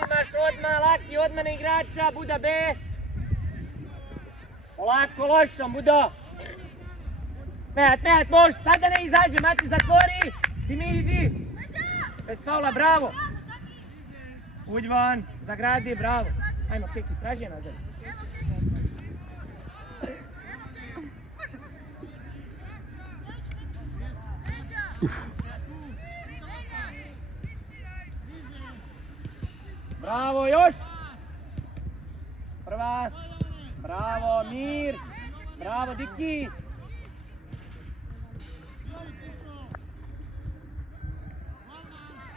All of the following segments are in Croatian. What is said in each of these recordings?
uzimaš odmah, Laki, odmah na igrača, Buda B. Polako, lošom, Budo. Mejat, može, sada ne izađe, Mati, zatvori. Ti mi idi. Bez faula, bravo. Uđi van, zagradi, bravo. Ajmo, Keki, traži je nazad. Bravo, još. Prva. Bravo, Mir. Bravo, Diki.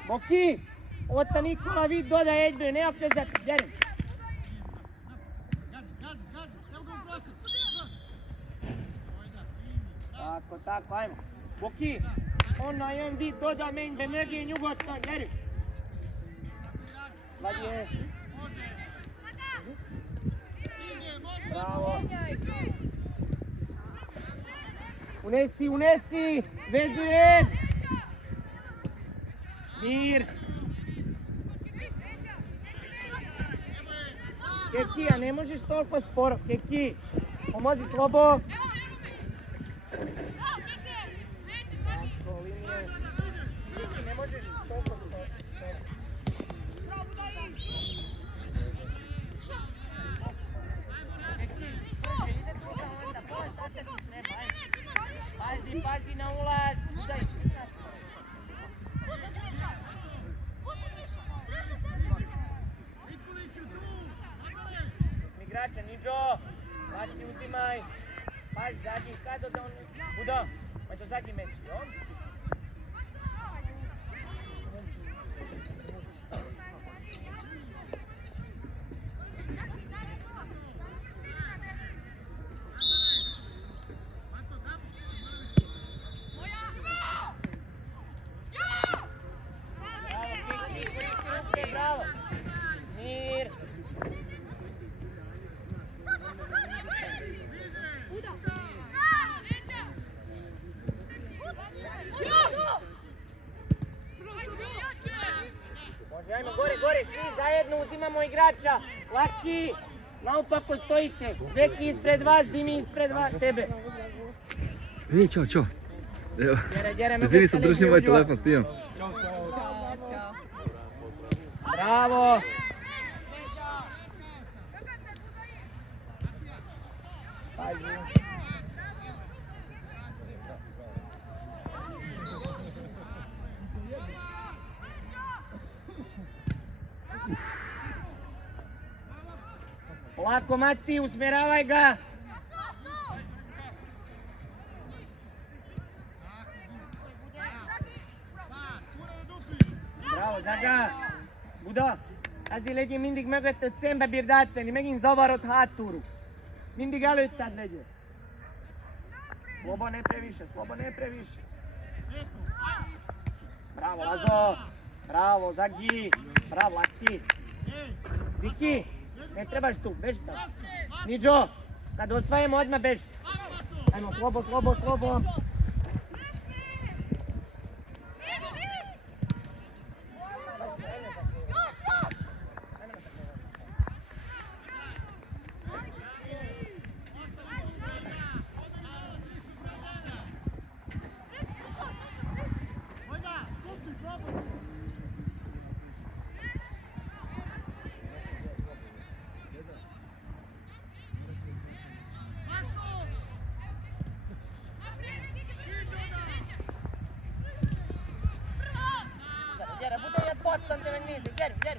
Boki. Ota Nikola, vid dodaj Edbe, nema prezati. Djerim. Tako, ajmo. Boki. Ona jedan vid doda men, be megi i njugotno. Djerim. Ladje. Bravo. Unesi. Vezdi red. Mir. Kekija, ne možeš toliko sporo. Keki, pomozi Slobo. Keki, ne možeš toliko sporo. Pazi na ulaz. Igrača, Niđo. Mači, uzimaj. Pazi, zadnji, kada da on... Budo, pa do zadnji meč, jo? Bravo. Mir. Može, ajmo gore, svi zajedno uzimamo igrača. Laki, naopako stojite. Veki ispred vas, Dimi ispred vas, tebe. Ćao. Evo, izvini se, držim ovaj telefon, stijem. Ćao. Bravo. Pazi. Polako, Mati, usmjeravaj ga. Bravo, Zaga. Buda, azi legyen mindig mögötted szembe bírd átvenni, megint zavarod hátulról. Mindig előtted legyen. Slobo ne previše. Bravo, Lazo. Bravo, Zagi. Bravo, Laki. Viki, ne trebaš tu, beži tamo. Niđo, kad osvajamo odmah beži. Ajmo, slobo.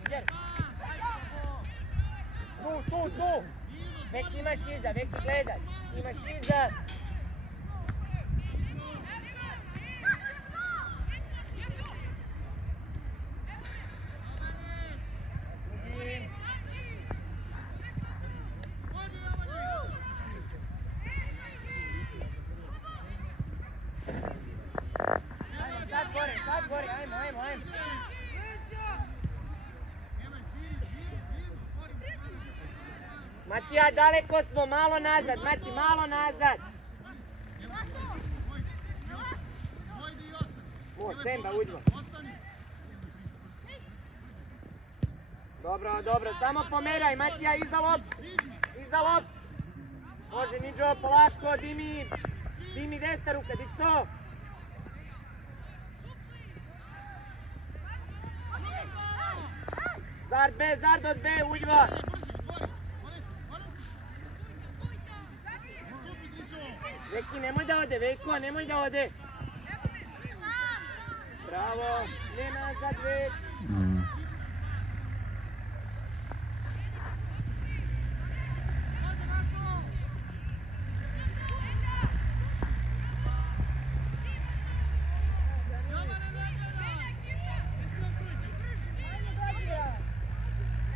Gdje? Tu. Veki imaš iza, Veki gledaj. Imaš iza. Sad gore, ajmo. Matija, daleko smo, malo nazad, Mati, malo nazad. Semba, uđimo. Dobro, dobro, samo pomeraj, Matija, iza lop. Iza lop. Može, Niđo, polako, Dimi. Dimi, desna ruka, Dikso. Zard B, Zard od B, Uljva. Veki, nemoj da ode, Veko, nemoj da ode. Bravo, ne nazad već.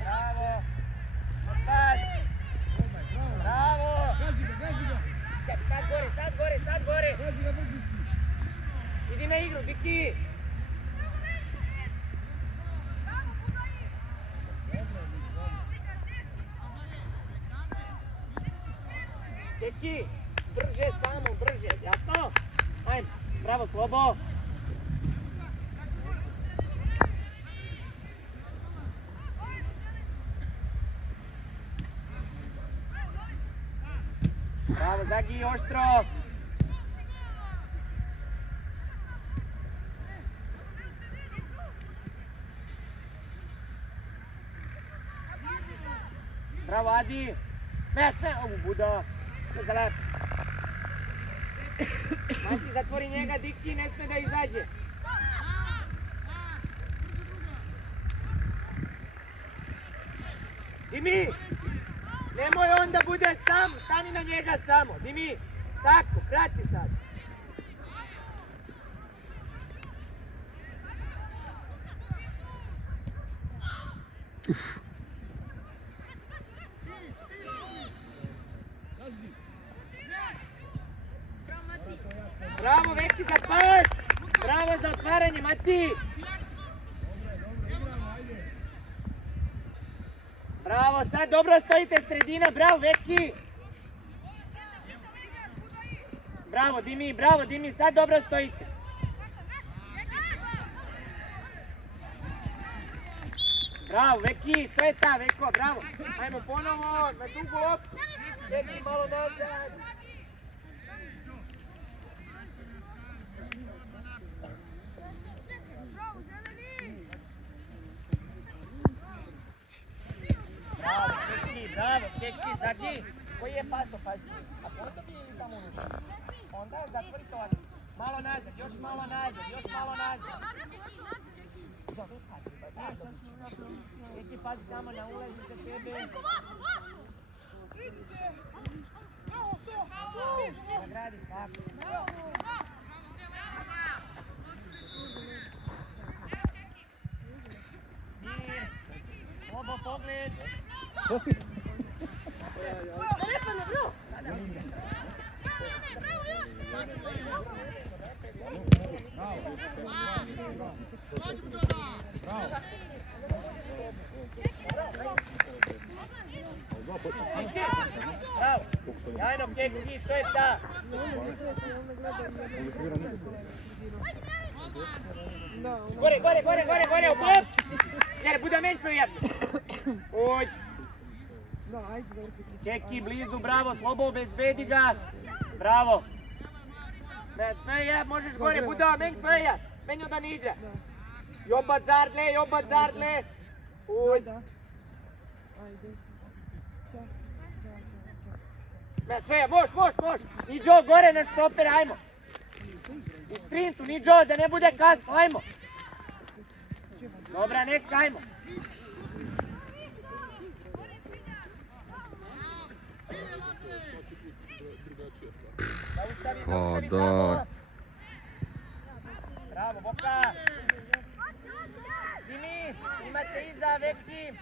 Bravo. Ostać. Bravo. Sad gore. Idi na igru, Diki. Deki, brže, samo brže, jasno? Ajme, bravo, Slobo. Bravo, Zagi, oštro. Bravo, Adi. Met, ovu Buda. To za lep. Majki, zatvori njega, Diki, ne sme da izađe. Dimi, nemoj on da bude sam, stani na njega samo. Dimi, tako, prati sad. Bravo, Veki, za pas! Bravo za otvaranje, Mati! Bravo, sad dobro stojite sredina, bravo, Veki! Bravo, Dimi, sad dobro stojite. Bravo, Veki, to je ta, Veko, bravo. Ajmo ponovo, na dugu loptu. Veki, malo nazad. Bravo, Keki, Zagi. Koji je pasto, pazi. A možda bi tamo unutra. Onda zatvori to. Malo nazad, još malo nazad. Keki, pazi tamo na ulazi za tebe. Nagradi, tako. Obo pogled. Bravo. Jajno, Keki, to je ta. Gore, u bob! Jer bude meni svoje jedno. Uđi. Keki, blizu, bravo, Slobo, obezbedi ga. Bravo. Sve možeš gore, Buda, meni sve meni onda ne igra. Jobat Zardle. Uđi. Sve, moš. Niđo, gore na štoper, ajmo. U sprintu, Niđo, da ne bude kasno, ajmo. Dobra, neka, ajmo. Zaustavi, bravo. Bravo, Boka. Dimi, imate iza, Veki.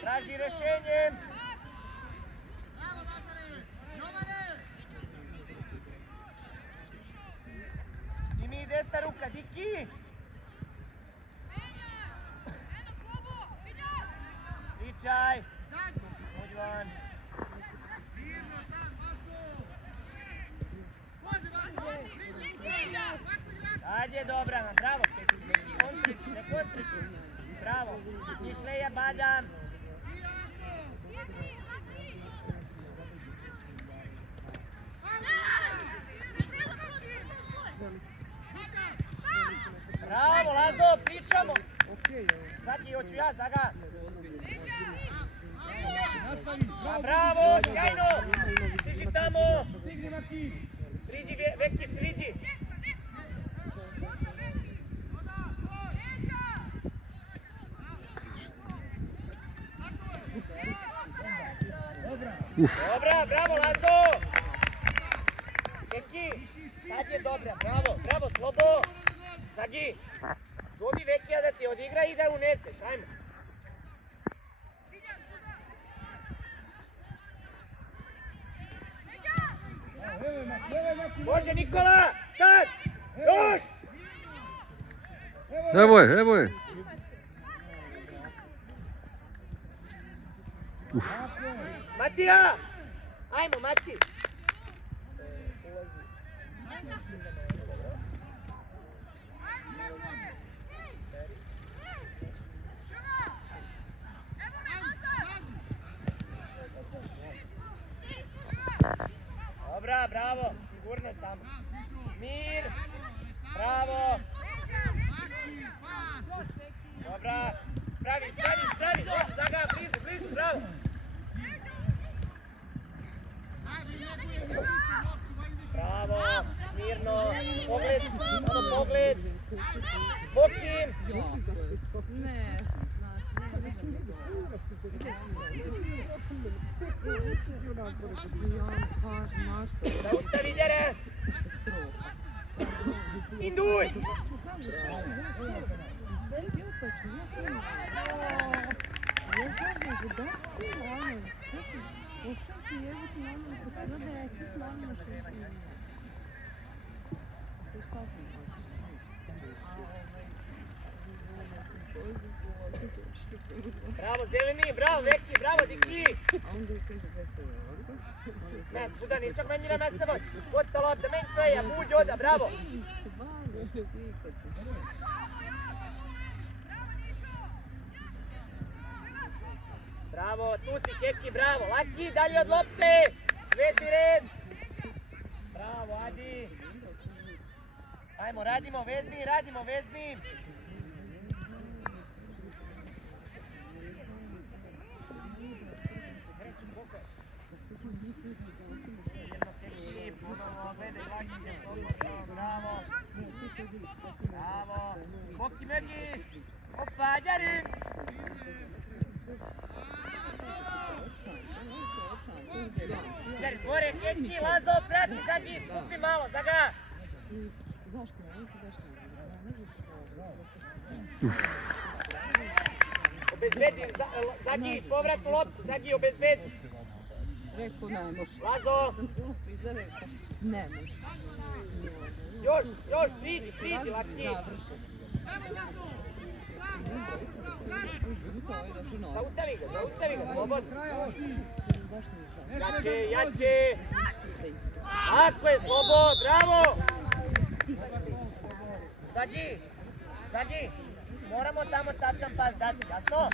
Traži rešenje. Dimi, desna ruka, Diki. Pričaj. Uđi van. Sad je dobra, bravo, Keki, ne kontriči. bravo. Mišlija, Badam. Bravo, Lazo, pričamo. Zadnji, hoću ja, Zaga. Bravo, sjajno. Stiži tamo. Priđi, Veki, priđi. Dobra, bravo, Lazo. Veki, sad je dobra, bravo, bravo, Slobo. Zagi, zovi Vekija da ti odigra i da uneseš, ajmo. Može Nikola, sad, još! Evo je. Matija, ajmo Mati. Dobra, bravo, sigurno samo. Mir, bravo. Dobra, spravi. Zaga, blizu, bravo. Bravo, mirno, pogled. Bokim. Ne, Zaustavi, Djere. Induj. Bravo, zeleni, bravo, Veki, bravo, Diki. Ne, kuda ničak meni na mesta voj. Gota lopta, meni sveja, buđi oda, bravo. Bravo, tu si Keki, bravo. Laki, dalje od lopte. Vezni red. Bravo, Adi. Ajmo, radimo vezni. Bravo. Boki Mögi. Hoppa, Djeri. Djeri, gore, Keki, Lazo, prati, zadnji, skupi malo, Zaga. Zašto? Obezbedi, Zagi, povratnu loptu, Zagi, obezbedi. Rekao ne može. Lazo. Sam te upita, rekao ne može. Još, priđi, Laki. Zaustavi ga, slobodno. Jače. Tako je, Slobo, bravo. Zagi, moramo tamo tačan pas dati, jasno?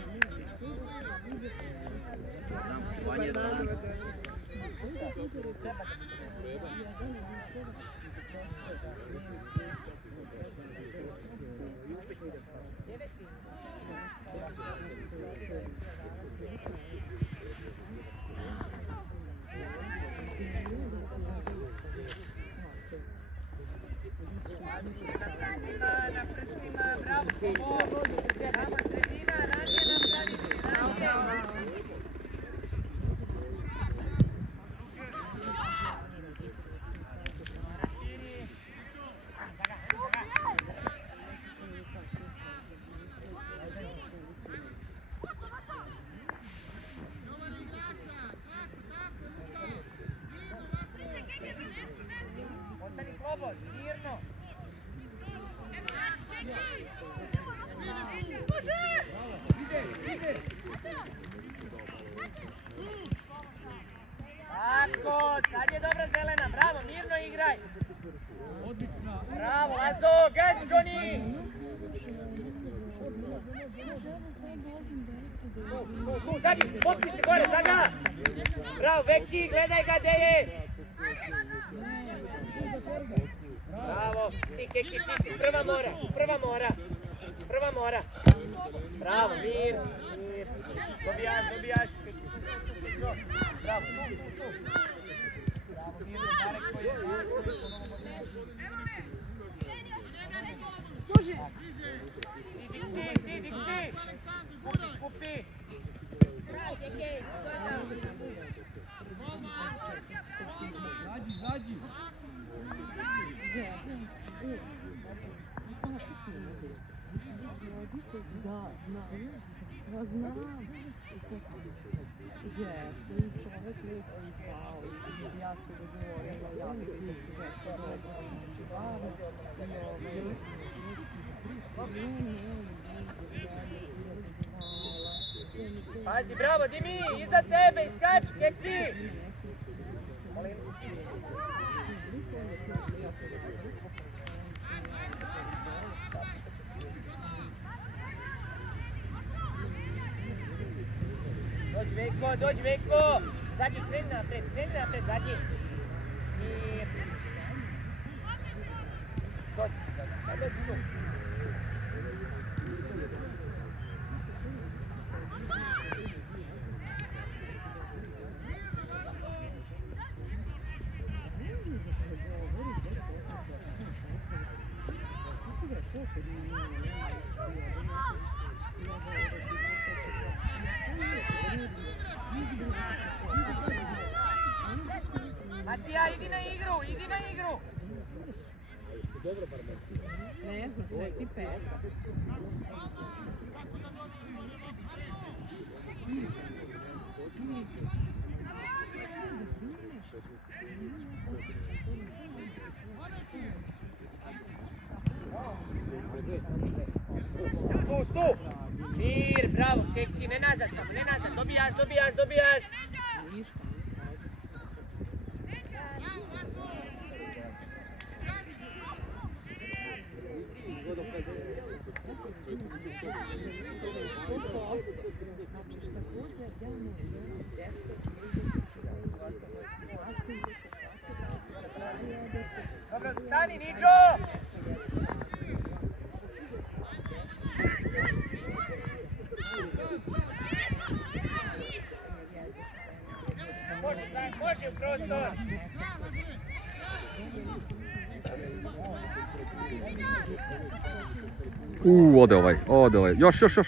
Bravo, bravo, sredina, ranije napraviti. Ostani slobod, mirno. Tako, sad je dobra zelena, bravo, mirno igraj. Bravo, Lazo, gazi, Johnny. Tu, zadnji, popni se gore, za ga! Bravo, Veki, gledaj ga gde je! Bravo, ti Keki čisti, prva mora. Bravo, mir. Dobijaš. Bravo, tu. Bravo, mir, daleko je. Može! Ti diksi! Kupi! Zadnji. Da, znam. Ja znam. Jeste, i čovjek lijepo izvao. Ja se dogovorila, ja bih da su veća Pazi, bravo, Dimi, iza tebe, iskači, Keki! Molim. Dođi Veko! Zadnji, kreni napred, zadnji. Mir. Dođi, sad dođi tu. Matija, idi na igru! Ne znam, sve ti peta. Tu! Mir, bravo, Keki, ne nazad, dobijaš! Ništa. Znači šta god ja mogu, Dobro, stani, Niđo! Može u prostor! Ode ovaj. Još. Šteta.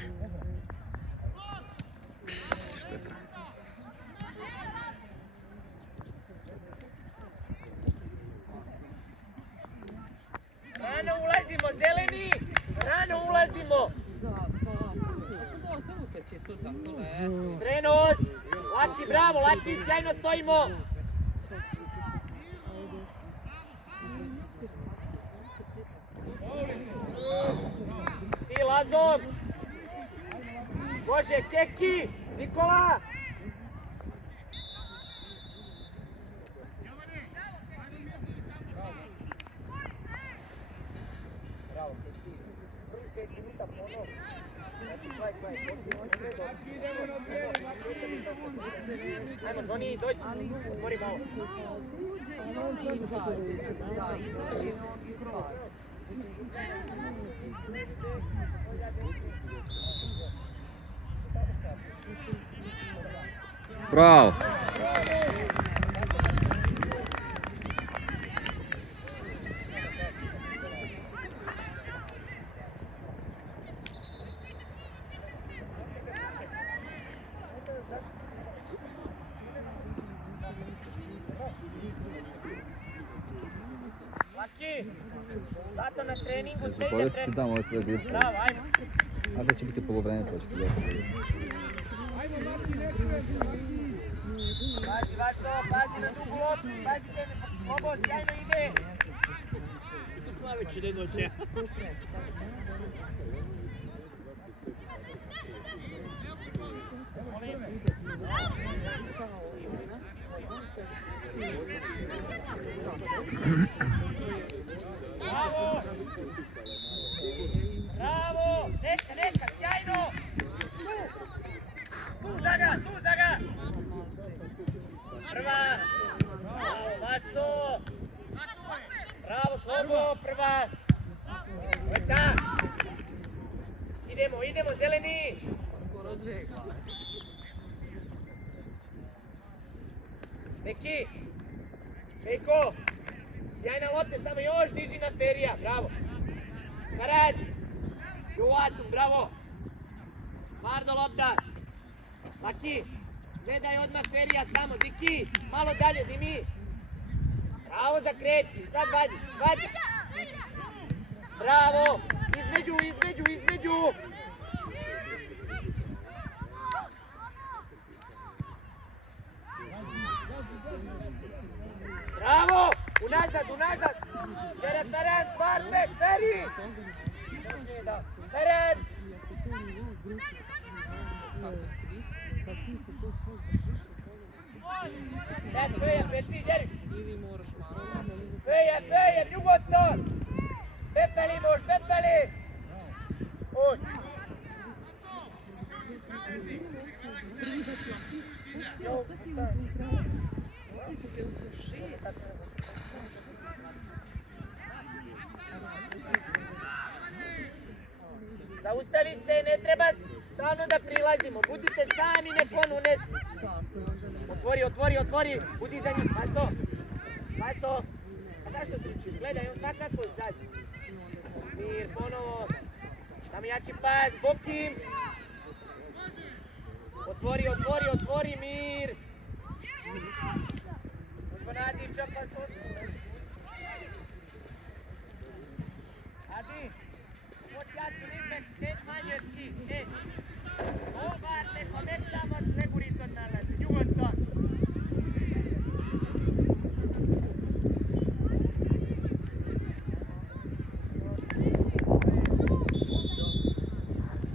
Rano ulazimo, zeleni! Rano ulazimo! Pogotovo kad je to tako leto. Prenos! Laki, bravo, Laki, sjajno stojimo! Ti Lazov! Može, Keki! Nikola! Bravo, Keki. Prvi 5 minuta ponov. Ajmo, Johnny, dođi, otvori malo. Uđe i izađe. Da, izađe iz faze. Bravo! Laki, zato na treningu sve ide Zaboravio prema. ti dam ove tvoje glupe. Bravo, ajmo. A da će biti polovreme, pa ćete dobiti. Pazi, Vaso, pazi na dugu loptu, pazite, Slobo, sjajno ide. Plavić ide dođe. Bravo! Bravo! Neka, sjajno! Tu! Idemo, zeleni! Skoro džegla. Neki! Beko! Sjajna lopta, samo još diži na Ferija, bravo! Karat! Juvatus, bravo! Mardo lopta! Laki! Gledaj odmah Ferija tamo, Ziki! Malo dalje, Dimi! Bravo za kreti, sad vadi! Bravo! Između! Bravo! Unazad! Ferenc, Varmek, Feri! Ferenc! Kako si, kad ti se to sve držiš i Net, Feja, peti, djeri! ili moraš malo. Feja, Ljugoton! Pepeli mož, Pepeli! Uj! Zaustavi se, ne treba stalno da prilazimo, budite sami, nek on unesi. Otvori, budi za njih, Paso. A zašto kričiš? Gledaj, on svakako izađe. Mir, ponovo. Samo jači pas, Bokim. Otvori, Mir. Nadi, čapa s Adi. Jacu, nizme, pet manje od ti, Obar, ne pametamo, ne guri to nalazi, Ljugoton.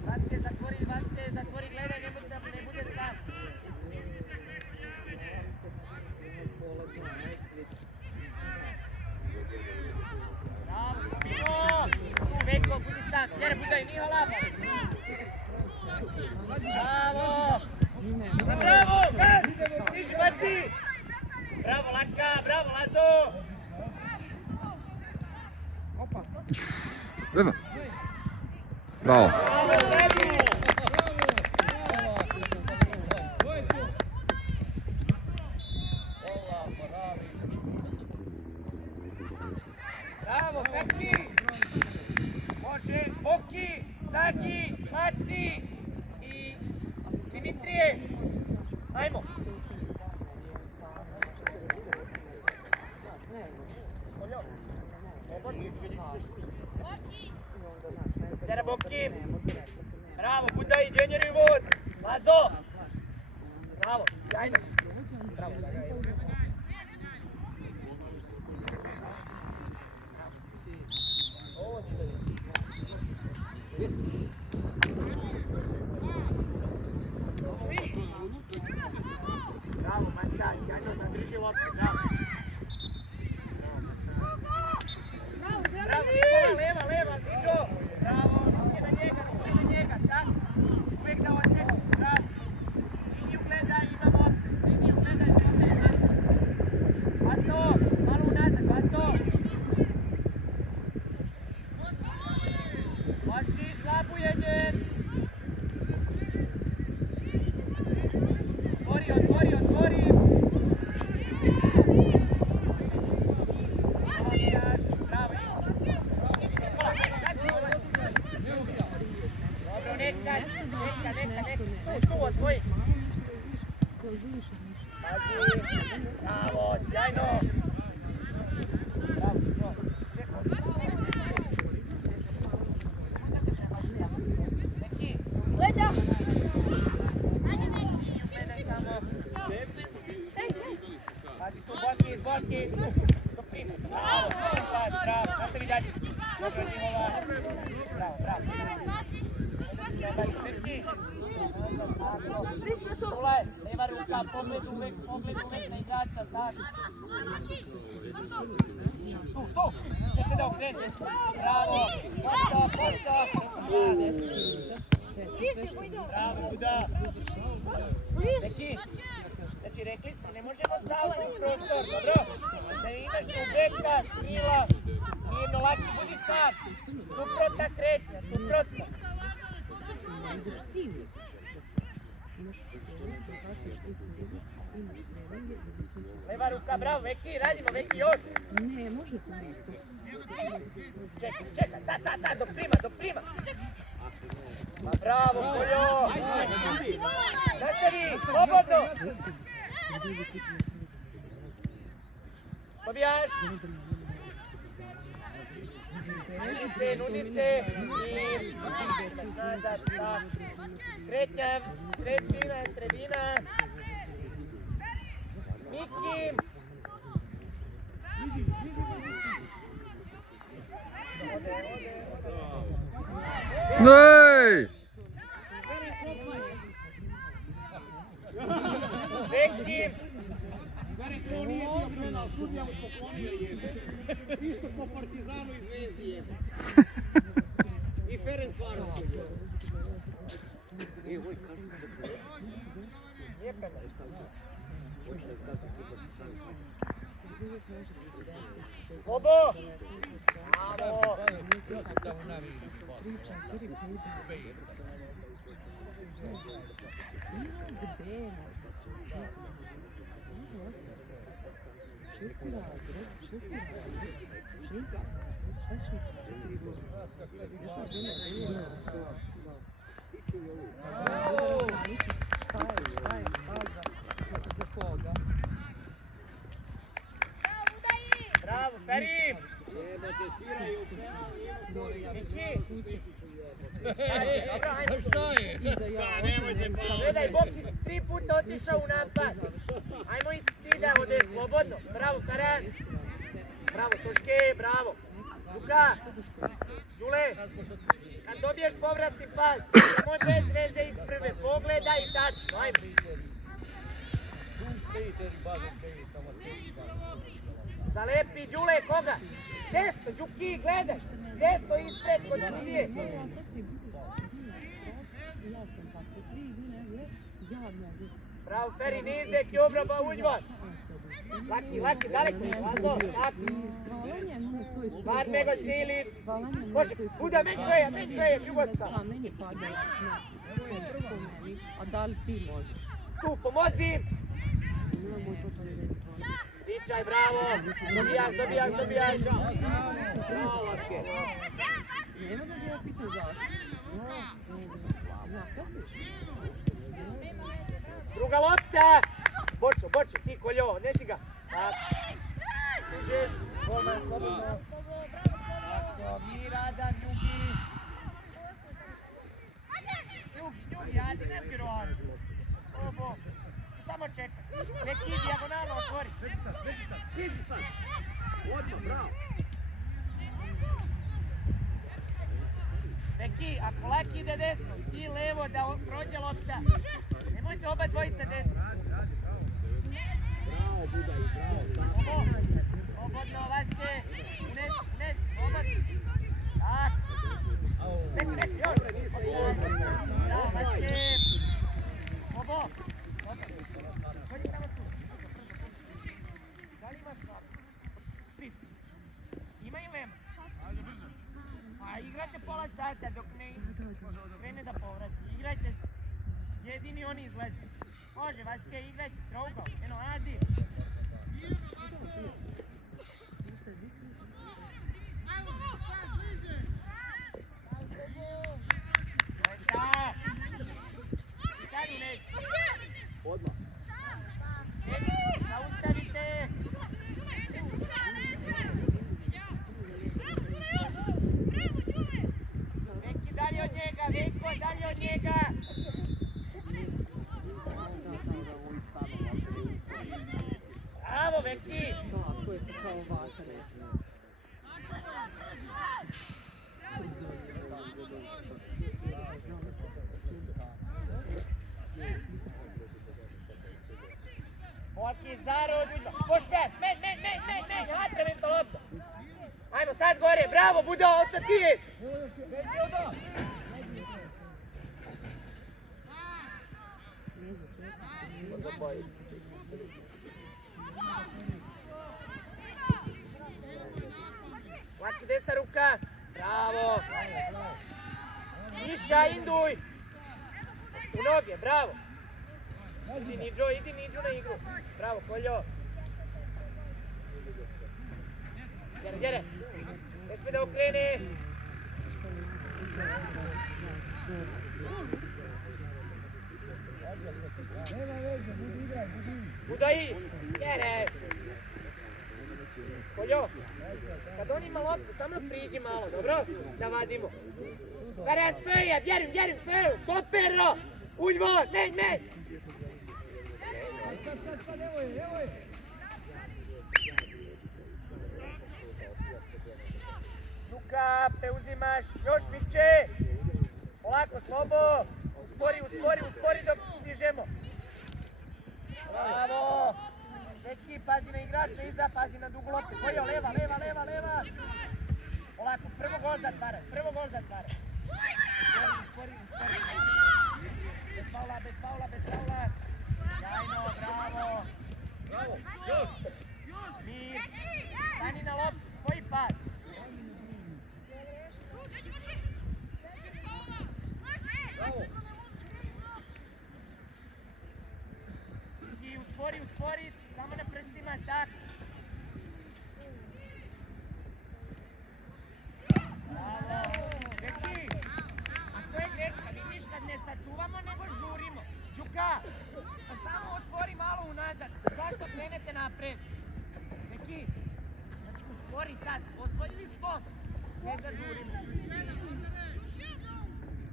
Vaske, zatvori, gledaj, ne bude sam. Beko, budi sam, jer budaj, nije lapa. Bravo, gaz, stiži Mati. Bravo, Laka, bravo, Lazo. Evo. Bravo. Bravo, Peki. Može, Boki, Zaki, Mati i Dimitrije. Ajmo. Tjera Boki. Bravo, Budaj, Djenjeri vod. Lazo. Bravo, sjajno. Bravo. Bravo, Maća, sjajno zadrži loptu, bravo. Bravo, Nikola, leva, Niđo. Bravo, ruke na njega, tako. Uvijek da osjeti, bravo. Liniju gledaj, imamo opciju. Liniju gledaj, želite je tako. Paso, malo unazad, Paso. Vašić, Labujenjen. Otvori. Bravo. Dobro, neka. Tu osvoji. Pazi. Bravo, sjajno. Bravo, Neki. Leđa! Pazi tu, Borkis. Bravo, nastavi dalje. Dobro, Nikola. Bravo. Neki. Ulaj, leva ruka, pogled uvek na igrača, tako. Tu, jeste da okrene. Bravo, posao. Bravo, Buda. Neki. Znači, rekli smo, ne možemo staviti u prostor, dobro? Da imaš tu beka, krila, mirno, Laki, budi sam. Suprotna kretnja, suprotna. ne ideš ti nekako. Imaš školu, da zatiš ti klubu, imaš treninge, da bi se... Leva ruka, bravo, Veki, radimo, Veki, još! Ne, može to biti. Čekaj, sad, dok prima! Ma bravo, Koljo! Nastavi, slobodno! Pobijaš! Nudi se! I... Nazad, tak. Kretnja, sredina! Miki! Nej! Veki! To nije bio penal, sudija mu poklonio je. Isto ko Partizanu i Zvezdi je. I Ferenc Varoš. Nije penal. Bobo! Bravo! Šesti razred. Šta ćeš mi 4 godine? Šta je za koga? Bravo, Ferim! Miki! Dobro, ajmo. Gledaj, Boki 3 puta otišao u napad. Ajmo i ti da ode slobodno. Bravo, Karan. Bravo, Toške, bravo. Luka, Đule, kad dobiješ povratni pas, nemoj bez veze iz prve. Pogledaj i tačno, ajmo. Zalepi, Đule, koga? Desno, Đuki, gledaš. Desno ispred, kod sudije. Ja sam tako, svi idu, ne znam, ja mogu. Bravo, Feri, nizek, Ljubraba, Uđman. Laki, daleko, Lazo, tako. Hvala njemu, to je Bar nego sili. Hvala njemu, Može, Buda, meč je, životka. A meni pada, ne, po meni. A da li ti možeš? Tu, pomozi. Nemoj to to ne. Vičaj, bravo. Dobijaš. Bravo, Laki. Nema da ja pitam zašto. Ja, kasniš? Druga lopta. Bočo, ti Koljo, nesi ga. Tako. Stižeš. Golman, slobodno. Tako, Mirada, Ljubi. Ljubi, ajde, ne piruan. Slobo. Samo čekaj. Neki dijagonalno otvori. Stiži sad. Odmah, bravo. Neki, ako Laki ide desno, ti levo da prođe lopta. Nemojte oba dvojica desno. Bravo, Budaj, bravo. Slobodno, Vaske. Unes, slobodno. Tak. Neki, još. Bravo, Vaske. Bobo. Hodi samo tu. Da li ima slab? Štric. Ima ili nema? A igrajte pola sata dok ne krene da povrati. Igrajte. Jedini oni izlazi. Može, Vaske, igrajte. Trougao. Eno, Adi. Da. Sad Ines. Odmah. Zaustavite. Veki dalje od njega, Veko dalje od njega. Bravo, Veki. Tako je, kao ovaka neka. Oki, zarod, Uđba. Boš pet, men, hatravento lopta. Ajmo sad gore, bravo, Budo, oto ti je. Laki, desna ruka. Bravo. Miša, Induj. U noge, bravo. Idi Niđo na igru. Bravo, Koljo. Djere. Ne smije da okrene. Udaj! Djere! Koljo, kad on ima loptu, samo priđi malo, dobro? Da vadimo. Ferenc, Feja, bjerim, Feja, stopero! Uđ von, men! Luka, preuzimaš, još Mikče! Polako, slobo! Uspori dok stižemo! Bravo! Neki, pazi na igrača iza, pazi na dugu loptu. Kojo, leva! Polako, prvo gol zatvara. Uspori. Bez faula. Jajno, bravo! Mir! Stani na loptu, spoji pas! Bravo! I uspori, samo na prstima, tak! Bravo! Deki! A to je greška, vidiš kad ne sačuvamo nego žurimo. Đuka! Pa samo otvori malo unazad. Zašto krenete napred? Deki! Znači uspori sad, osvojili smo. Ne da žurimo.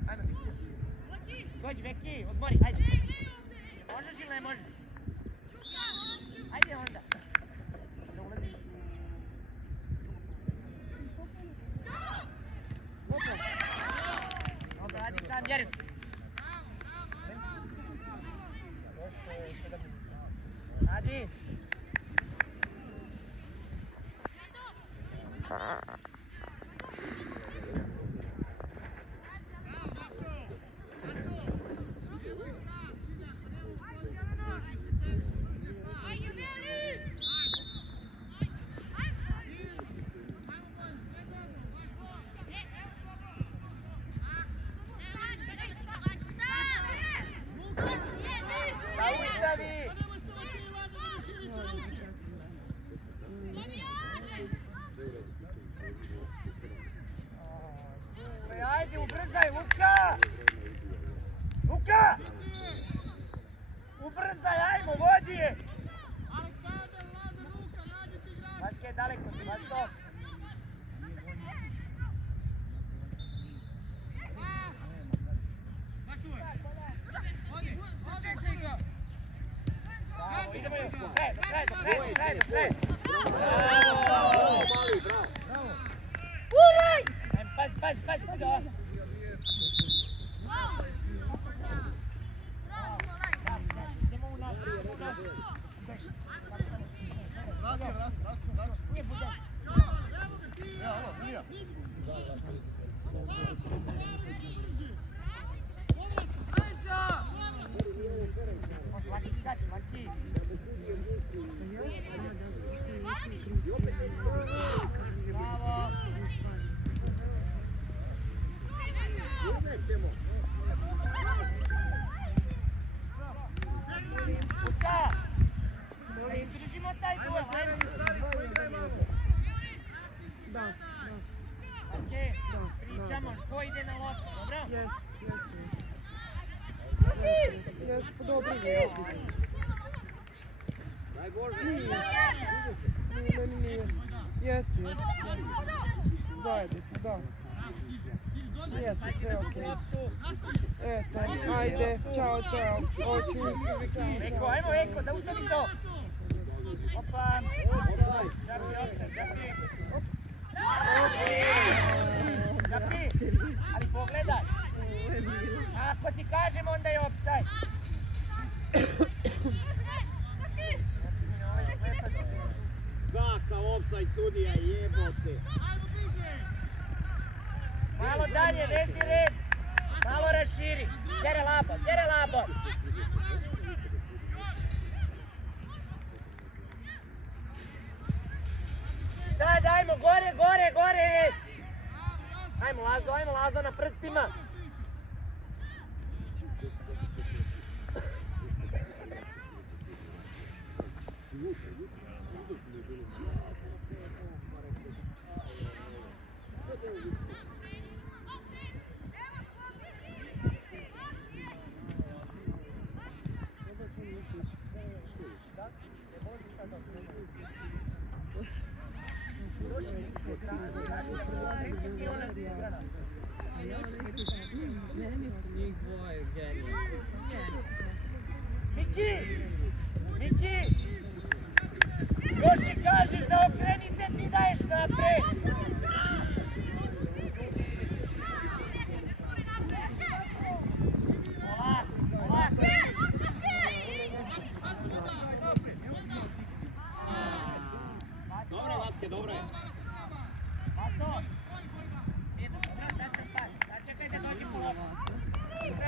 Ajmo, Deki. Dođi, Beki, odmori, ajde. Možeš ili ne možeš? Ajde onda. Da ulaziš. Dobro, radi sam, vjerujem. Još 7 minuta. Radi. Ajde, ubrzaj, Luka! Ubrzaj, ajmo, vodi je! Vaske je daleko, Vasko. Bravo, idemo još, do kraja! Bravo! Uraj! Pazi, da! Idemo u nas. Vrati. Nije bude. Evo, Mija. Može, Vaki. Bravo. Luka! Ne izdržimo taj duel, ajmo! Da. Vaske, pričamo, ko ide na loptu, dobro? Jest, podobnie jest. Daj Boże. Nie. Jest. Zajedno smo, da. Jeste, sve okej. Eto, ajde, čao. Oću. Eko, zaustavi to! Opa! Žapi, ali pogledaj! Ako ti kažem, onda je offside. Kakav offside sudija, jebote. Malo dalje, vezni red. Malo raširi. Dere labo. Sad ajmo, gore. Ajmo Lazo na prstima. Meni su njih dvoje genijalni. Miki! Miki! Još i kažeš da okrenite, ti daješ napred! Dobro je, Vaske, dobro je. Vaso! Začekajte, dođi po lopu.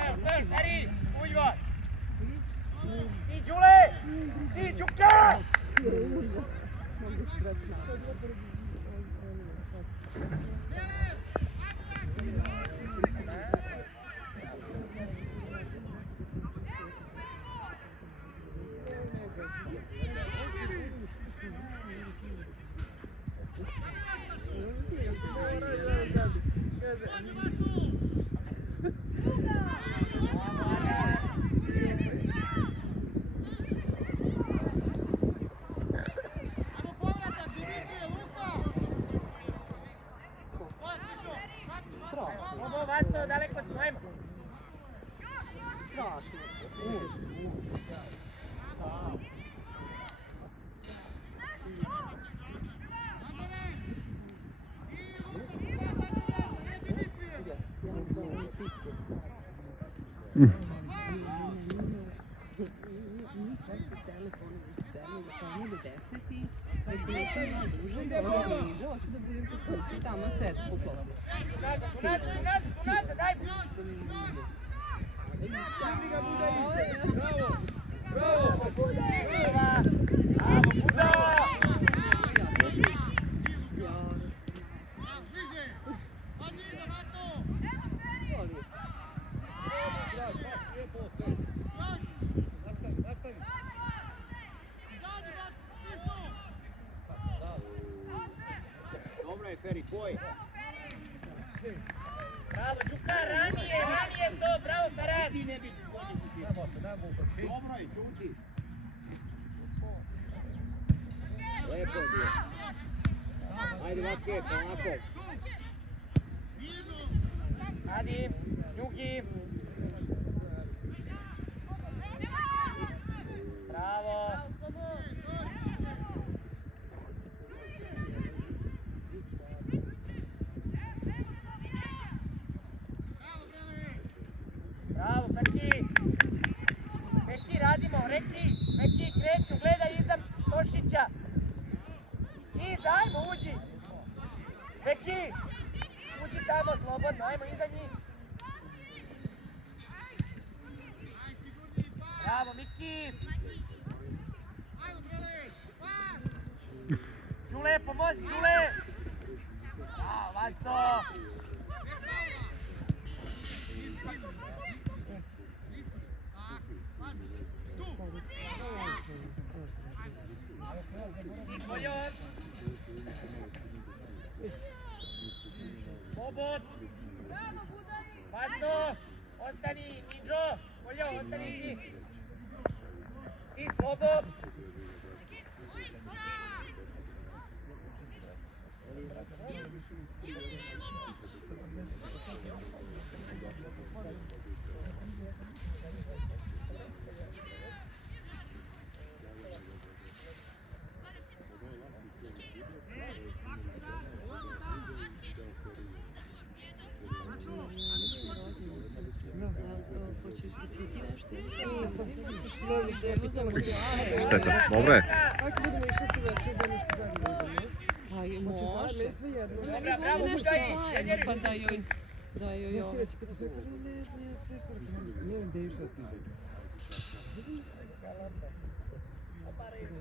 Evo, stari, uđva! Ti, Đule! Ti, Đuka! Užas. Mogu strašno. Ovo, Vaso, daleko smo, ajmo! Strašno. Hoću da budem kod kuće i tamo na svetu poklopim. Unazad, daj! Bravo, Buda! Dobro je, Feri, poj. Bravo, Đuka, ranije to, bravo, Ferhat! Dobro je, čuti. Lepo je bio. Ajde, Vaske, polako. Adi, Njugi! Bravo! Bravo, Feki! Feki, radimo, Feki, kretnju, gledaj iza Stošića! Iza, ajmo, uđi! Feki! Uđi tamo, slobodno, ajmo iza njih! Bravo, Miki! Đule, pomozi, Đule! Bravo, Vaso! Izvoljon! Slobod! Vaso! Ostani, Niđo! Voljo, ostani ti! Ti, Slobod! Hoćeš i ti nešto uzimaš? Šteta, dobro je. Ako budemo išli tu večer da nešto zajedno uzemo. Pa i Može može. zajedno, sve jedno. Meni Bravo, voli nešto Vučaj, zajedno, pa da joj... Da joj Ja si ovo. već pitao sve, kažem ne, sve što ne vem da je išla ti. Aparelho,